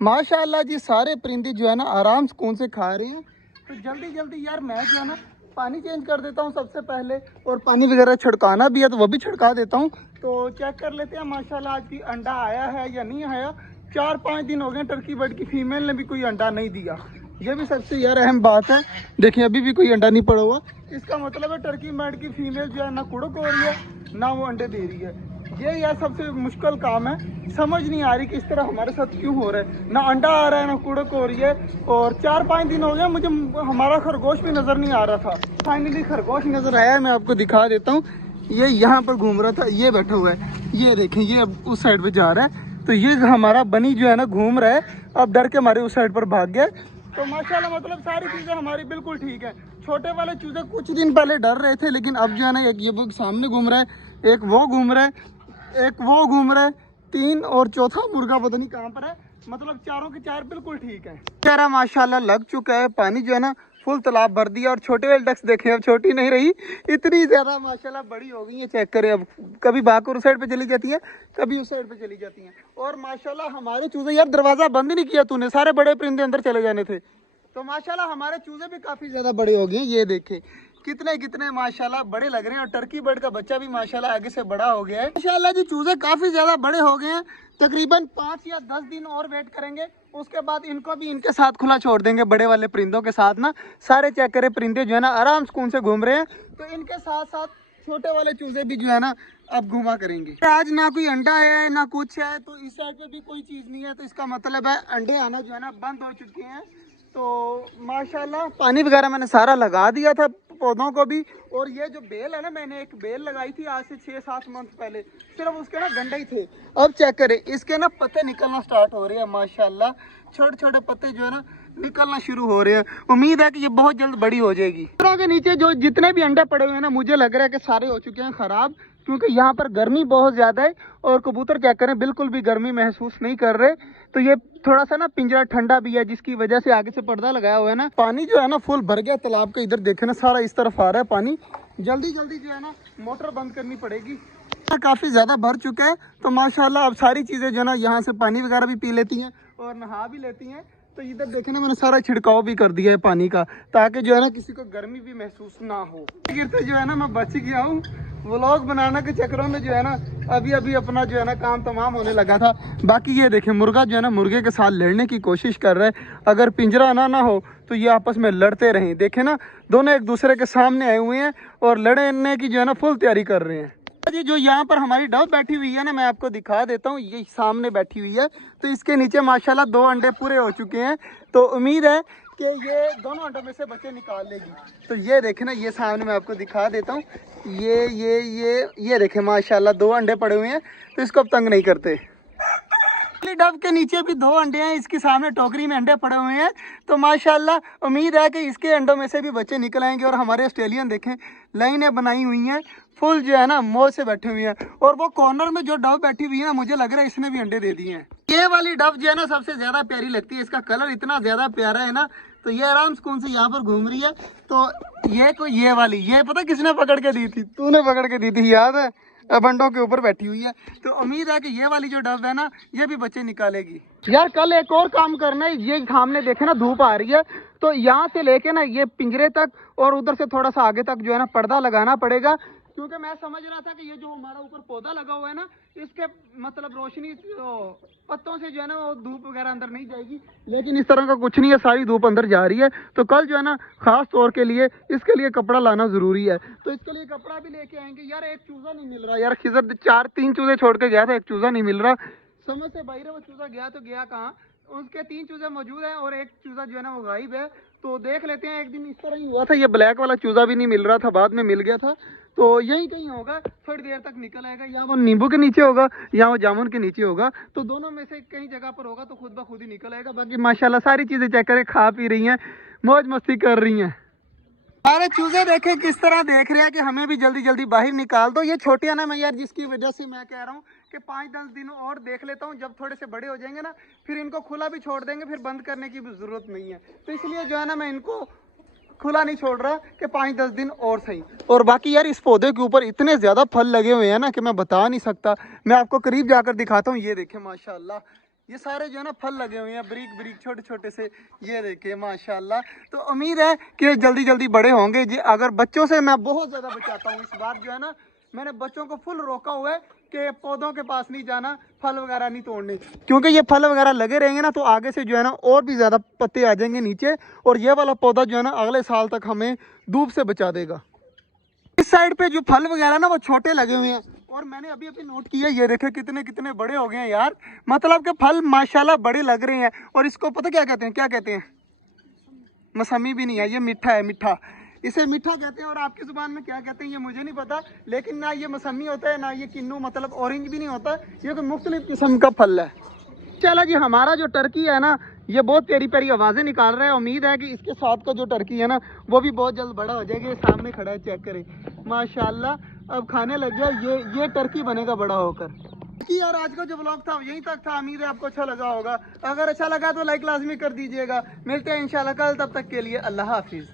माशाल्लाह जी सारे परिंदे जो है ना आराम सुकून से खा रहे हैं। तो जल्दी जल्दी यार मैं जो है ना पानी चेंज कर देता हूँ सबसे पहले, और पानी वगैरह छिड़काना भी है तो वो भी छिड़का देता हूँ। तो चेक कर लेते हैं माशाल्लाह आज की अंडा आया है या नहीं आया। 4-5 दिन हो गए टर्की बर्ड की फीमेल ने भी कोई अंडा नहीं दिया। ये भी सबसे यार अहम बात है। देखिए अभी भी कोई अंडा नहीं पड़ा हुआ, इसका मतलब है टर्की बर्ड की फीमेल जो है ना कुड़क हो रही है ना वो अंडे दे रही है। ये यार सबसे मुश्किल काम है, समझ नहीं आ रही कि इस तरह हमारे साथ क्यों हो रहा है। ना अंडा आ रहा है ना कुड़क हो रही है। और 4-5 दिन हो गए मुझे हमारा खरगोश भी नज़र नहीं आ रहा था। फाइनली खरगोश नज़र आया, मैं आपको दिखा देता हूँ। ये यहाँ पर घूम रहा था, ये बैठा हुआ है, ये देखें ये अब उस साइड पे जा रहा है। तो ये हमारा बनी जो है ना घूम रहा है, अब डर के हमारे उस साइड पर भाग गया। तो माशाल्लाह मतलब सारी चीज़ें हमारी बिल्कुल ठीक है। छोटे वाले चूजे कुछ दिन पहले डर रहे थे, लेकिन अब जो है ना एक ये सामने घूम रहा है, एक वो घूम रहा है, एक वो घूम रहा है, 3 और चौथा मुर्गा पता नहीं कहाँ पर है। मतलब चारों के चार बिल्कुल ठीक है। चारा माशाल्लाह लग चुका है, पानी जो है ना फुल तालाब भर दिया। और छोटे वाले डक्स देखे अब छोटी नहीं रही, इतनी ज़्यादा माशाल्लाह बड़ी हो गई है। चेक करें अब कभी भागकर उस साइड पे चली जाती है, कभी उस साइड पे चली जाती हैं। और माशाल्लाह हमारे चूजे यार दरवाज़ा बंद ही नहीं किया तूने, सारे बड़े परिंदे अंदर चले जाने थे। तो माशाल्लाह हमारे चूजे भी काफ़ी ज़्यादा बड़े हो गए हैं। ये देखे कितने कितने माशाल्लाह बड़े लग रहे हैं। और टर्की बर्ड का बच्चा भी माशाल्लाह आगे से बड़ा हो गया है। माशाल्लाह जी चूजे काफ़ी ज़्यादा बड़े हो गए हैं। तकरीबन 5 या 10 दिन और वेट करेंगे, उसके बाद इनको भी इनके साथ खुला छोड़ देंगे बड़े वाले परिंदों के साथ ना। सारे चेक करें परिंदे जो है ना आराम सुकून से घूम रहे हैं। तो इनके साथ साथ छोटे वाले चूजे भी जो है ना अब घुमा करेंगे। आज ना कोई अंडा है ना कुछ है, तो इस साइड पे भी कोई चीज़ नहीं है। तो इसका मतलब है अंडे आना जो है ना बंद हो चुके हैं। तो माशाल्लाह पानी वगैरह मैंने सारा लगा दिया था पौधों को भी। और ये जो बेल है ना, मैंने एक बेल लगाई थी आज से 6-7 मंथ पहले, सिर्फ उसके ना डंडे ही थे। अब चेक करें इसके ना पत्ते निकलना स्टार्ट हो रहे हैं माशाल्लाह। छोटे छोटे पत्ते जो है ना निकलना शुरू हो रहे हैं। उम्मीद है कि ये बहुत जल्द बड़ी हो जाएगी। पत्थरों के नीचे जो जितने भी अंडे पड़े हुए हैं ना, मुझे लग रहा है कि सारे हो चुके हैं ख़राब, क्योंकि यहाँ पर गर्मी बहुत ज़्यादा है। और कबूतर चेक करें बिल्कुल भी गर्मी महसूस नहीं कर रहे। तो ये थोड़ा सा ना पिंजरा ठंडा भी है, जिसकी वजह से आगे से पर्दा लगाया हुआ है ना। पानी जो है ना फुल भर गया तालाब का, इधर देखे ना सारा इस तरफ आ रहा है पानी। जल्दी जल्दी जो है ना मोटर बंद करनी पड़ेगी, काफ़ी ज़्यादा भर चुका है। तो माशाल्लाह अब सारी चीज़ें जो है ना यहाँ से पानी वगैरह भी पी लेती हैं और नहा भी लेती हैं। तो इधर देखे ना मैंने सारा छिड़काव भी कर दिया है पानी का, ताकि जो है ना किसी को गर्मी भी महसूस ना हो। गिरते जो है ना मैं बच गया हूँ। व्लॉग बनाने के चक्करों में जो है ना अभी अभी अपना जो है ना काम तमाम होने लगा था। बाकी ये देखें मुर्गा जो है ना मुर्गे के साथ लड़ने की कोशिश कर रहा है। अगर पिंजरा ना हो तो ये आपस में लड़ते रहें। देखें ना दोनों एक दूसरे के सामने आए हुए हैं और लड़ने की जो है ना फुल तैयारी कर रहे हैं। जी जो यहाँ पर हमारी डव बैठी हुई है ना, मैं आपको दिखा देता हूँ, ये सामने बैठी हुई है। तो इसके नीचे माशाल्लाह 2 अंडे पूरे हो चुके हैं। तो उम्मीद है कि ये दोनों अंडों में से बच्चे निकाल लेगी। तो ये देखें ना, ये सामने मैं आपको दिखा देता हूँ। ये देखें माशाल्लाह 2 अंडे पड़े हुए हैं, तो इसको अब तंग नहीं करते। डव के नीचे भी 2 अंडे हैं, इसके सामने टोकरी में अंडे पड़े हुए हैं। तो माशाल्लाह उम्मीद है कि इसके अंडों में से भी बच्चे निकल आएंगे। और हमारे ऑस्ट्रेलियन देखें लाइनें बनाई हुई हैं फुल जो है ना मौज से बैठे हुए हैं। और वो कॉर्नर में जो डव बैठी हुई है ना, मुझे लग रहा है इसने भी अंडे दे दिए हैं। ये वाली डव जो है ना सबसे ज्यादा प्यारी लगती है, इसका कलर इतना ज्यादा प्यारा है ना। तो ये आराम सुकून से यहाँ पर घूम रही है। तो ये वाली ये पता किसने पकड़ के दी थी? तूने पकड़ के दी थी, याद है? अब अंडों के ऊपर बैठी हुई है। तो उम्मीद है कि ये वाली जो डव है ना ये भी बच्चे निकालेगी। यार कल एक और काम करना है, ये सामने देखे ना धूप आ रही है, तो यहाँ से लेके ना ये पिंजरे तक और उधर से थोड़ा सा आगे तक जो है ना पर्दा लगाना पड़ेगा। क्योंकि मैं समझ रहा था कि ये जो हमारा ऊपर पौधा लगा हुआ है ना, इसके मतलब रोशनी पत्तों से जो है ना वो धूप वगैरह अंदर नहीं जाएगी। लेकिन इस तरह का कुछ नहीं है, सारी धूप अंदर जा रही है। तो कल जो है ना खास तौर के लिए इसके लिए कपड़ा लाना जरूरी है। तो इसके लिए कपड़ा भी लेके आएंगे। यार एक चूजा नहीं मिल रहा यार, खिजर 4-3 चूजे छोड़ के गया था, एक चूजा नहीं मिल रहा। समझ से बाहर है, वो चूजा गया तो गया कहाँ। उसके 3 चूजे मौजूद हैं और एक चूजा जो है ना वो गायब है। तो देख लेते हैं, एक दिन इस तरह ही हुआ था, ये ब्लैक वाला चूजा भी नहीं मिल रहा था, बाद में मिल गया था। तो यही कहीं होगा, थोड़ी देर तक निकल आएगा, या वो नींबू के नीचे होगा या वो जामुन के नीचे होगा। तो दोनों में से कहीं जगह पर होगा, तो खुद ब खुद ही निकल आएगा। बाकी माशाल्लाह सारी चीजें चेक करें, खा पी रही हैं, मौज मस्ती कर रही हैं। सारे चूजे देखे किस तरह देख रहे हैं कि हमें भी जल्दी जल्दी बाहर निकाल दो। ये छोटियां ना मैं यार, जिसकी वजह से मैं कह रहा हूँ कि 5-10 दिन और देख लेता हूँ। जब थोड़े से बड़े हो जाएंगे ना फिर इनको खुला भी छोड़ देंगे, फिर बंद करने की भी जरूरत नहीं है। तो इसलिए जो है ना मैं इनको खुला नहीं छोड़ रहा कि 5-10 दिन और सही। और बाकी यार इस पौधे के ऊपर इतने ज़्यादा फल लगे हुए हैं ना कि मैं बता नहीं सकता। मैं आपको करीब जाकर दिखाता हूँ। ये देखें माशाल्लाह, ये सारे जो है ना फल लगे हुए हैं, ब्रीक ब्रीक छोटे छोटे से, ये देखे माशाल्लाह। तो उम्मीद है कि जल्दी जल्दी बड़े होंगे जी। अगर बच्चों से मैं बहुत ज़्यादा बचाता हूँ, इस बार जो है ना मैंने बच्चों को फुल रोका हुआ है कि पौधों के पास नहीं जाना, फल वगैरह नहीं तोड़ने, क्योंकि ये फल वगैरह लगे रहेंगे ना तो आगे से जो है ना और भी ज़्यादा पत्ते आ जाएंगे नीचे, और ये वाला पौधा जो है ना अगले साल तक हमें धूप से बचा देगा। इस साइड पे जो फल वगैरह ना वो छोटे लगे हुए हैं, और मैंने अभी अभी नोट किया, ये देखे कितने कितने बड़े हो गए हैं यार, मतलब कि फल माशाल्लाह बड़े लग रहे हैं। और इसको पता क्या कहते हैं, क्या कहते हैं? मौसमी भी नहीं है, ये मीठा है, मीठा, इसे मीठा कहते हैं। और आपकी जुबान में क्या कहते हैं ये मुझे नहीं पता, लेकिन ना ये मौसमी होता है ना ये किन्नू, मतलब ऑरेंज भी नहीं होता, ये कोई मुख्तलिफ किस्म का फल है। चला जी, हमारा जो टर्की है ना ये बहुत प्यारी प्यारी आवाज़ें निकाल रहा है। उम्मीद है कि इसके साथ का जो टर्की है ना वो भी बहुत जल्द बड़ा हो जाएगा। ये सामने खड़ा है, चेक करें माशाल्लाह, अब खाने लग गया। ये टर्की बनेगा बड़ा होकर। कि यार आज का जो व्लॉग था यहीं तक था, उम्मीद है आपको अच्छा लगा होगा। अगर अच्छा लगा तो लाइक लाजमी कर दीजिएगा। मिलते हैं इंशाल्लाह कल, तब तक के लिए अल्लाह हाफिज़।